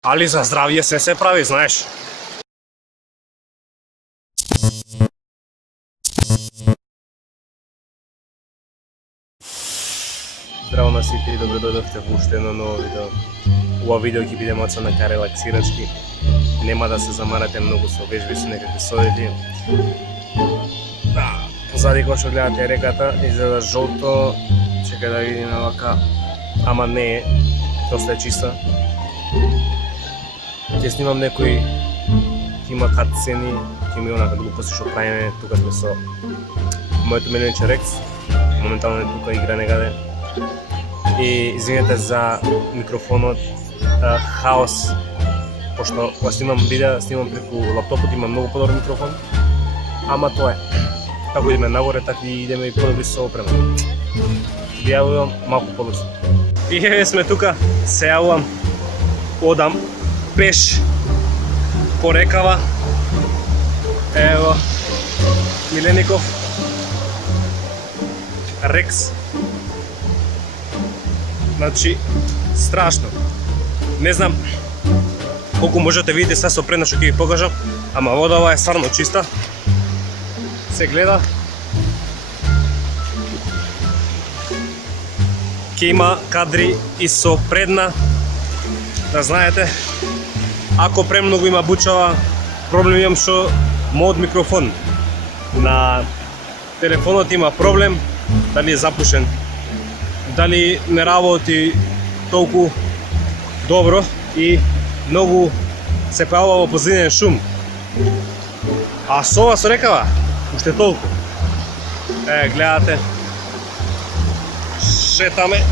Али за здравје се прави, знаеш. Здраво на сите и добро дојдовте во уште едно ново видео. Ова видео ќе биде малку нака релаксирачки. Нема да се замарате многу со вежби, со некакви совети. Позади кој што гледате реката, изгледа жолто. Чекај да видиме вака. Ама не е, доста е чиста. Ќе снимам некои, ќе има катсцени, ќе има онака глупости што правиме. Тука сме со моето милионче Рекс. Моментално е тука, игра негаде. И извинете за микрофонот, хаос, пошто кога снимам видео, снимам преку лаптопот, има многу подобар микрофон. Ама тоа е. Како идеме нагоре, така и идеме и подобри со опрема. Ви јавувам малку подоцна. И еве сме тука, се јавувам, одам пеш по рекава. Ево, Милеников, Рекс. Значи, страшно. Не знам колку можете видите се со предна што ќе ви покажам, ама водава е стварно чиста. Се гледа. Ќе има кадри и со предна. Да знаете, ако премногу има бучава, проблем имам со мојот микрофон. На телефонот има проблем, дали е запушен, дали не работи толку добро и многу се појавува во позадинен шум. А со ова со рекава, уште толку. Гледате, шетаме.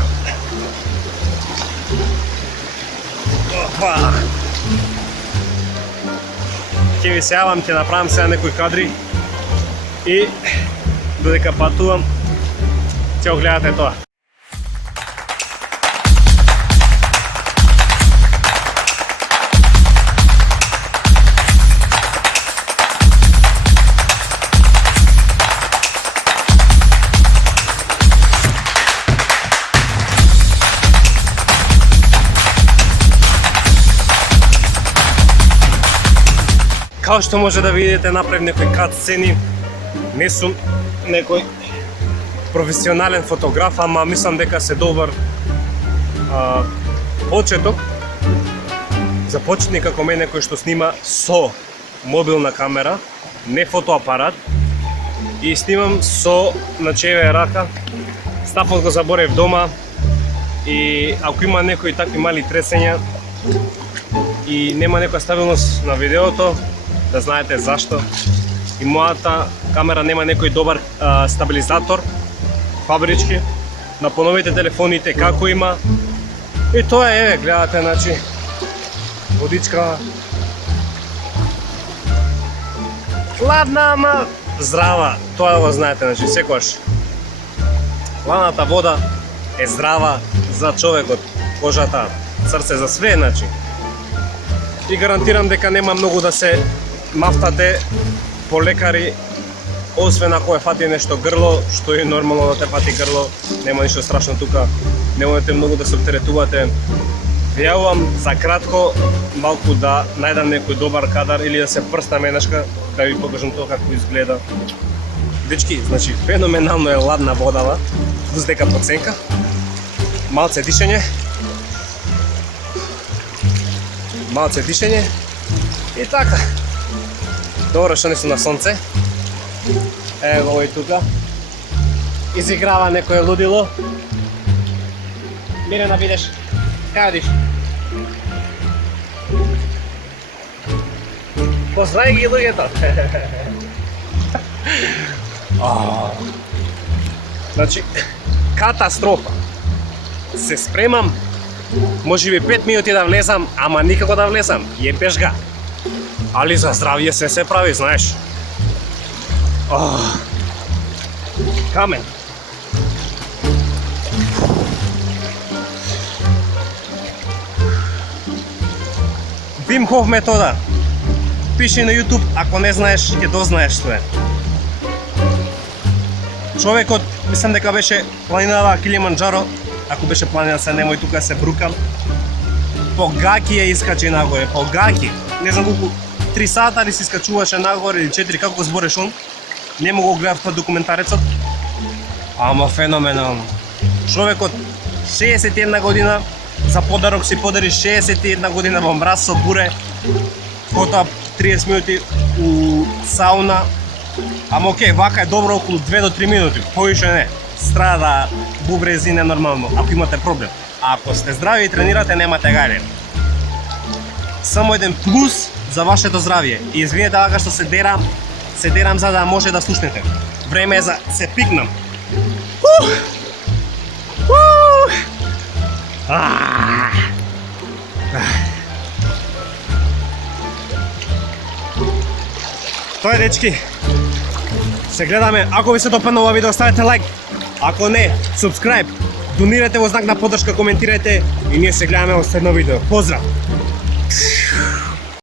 Опа! Ќе ви се јавам, ќе направам сега некои кадри и додека патувам, ќе го гледате тоа. Као што може да видите, направив некои кат-сцени. Не сум некој професионален фотограф, ама мислам дека се добар почеток за почетник како мене кој што снима со мобилна камера, не фотоапарат, и снимам со начеве рака. Стапот го заборев дома и ако има некои такви мали тресења и нема некоја стабилност на видеото, да знаете зашто. И мојата камера нема некој добар стабилизатор фабрички. На поновите телефоните како има. И тоа е, гледате, значи, водичка. Ладна, ама здрава. Тоа го знаете, значи, секогаш. Ладната вода е здрава за човекот, кожата, срце, за све, значи. И гарантирам дека нема многу да се мафтате по лекари, освен ако е фати нешто грло, што е нормално да те фати грло, нема ништо страшно тука, немојте многу да се оптеретувате. Ви јавувам за кратко, малку да најдам некој добар кадар или да се прстам еднашка, да ви покажам тоа како изгледа. Дечки, значи феноменално е ладна водава, плюс дека проценка, малце дишење, и така. Добро што не сум на сонце. Ево го и тука. Изиграва некој лудило. Мирена, видеш, кај одиш? Поздрави ги луѓето. Значи, катастрофа. Се спремам, можеби 5 минути да влезам, ама никако да влезам. Јебеш га. Али за здравје се прави, знаеш. Камен. Вим Хоф метода. Пиши на YouTube, ако не знаеш, ќе дознаеш што е. Човекот, мислам дека беше планинава Килиманџаро. Ако беше планина, се немој тука се брукам. по гаки ја искачи нагоре, по гаки. Не знам колку 3 сата ли си искачуваше нагоре или 4, како го збореш он? Не могу го гледав тоа документарецот. Ама феноменално. Човекот 61 година за подарок си подари 61 година во мраз со буре. Потоа 30 минути у сауна. Ама окей, вака е добро околу 2 до 3 минути, повише не. Страда бубрези ненормално, ако имате проблем. А ако сте здрави и тренирате, немате гајле. Само еден плюс за вашето здравје. И извинете вака што се дерам за да може да слушнете. Време е за се пикнам. Тоа е, дечки. Се гледаме. Ако ви се допадна ова видео, ставете лайк. Ако не, subscribe. Донирате во знак на поддршка, коментирайте и ние се гледаме во следно видео. Поздрав!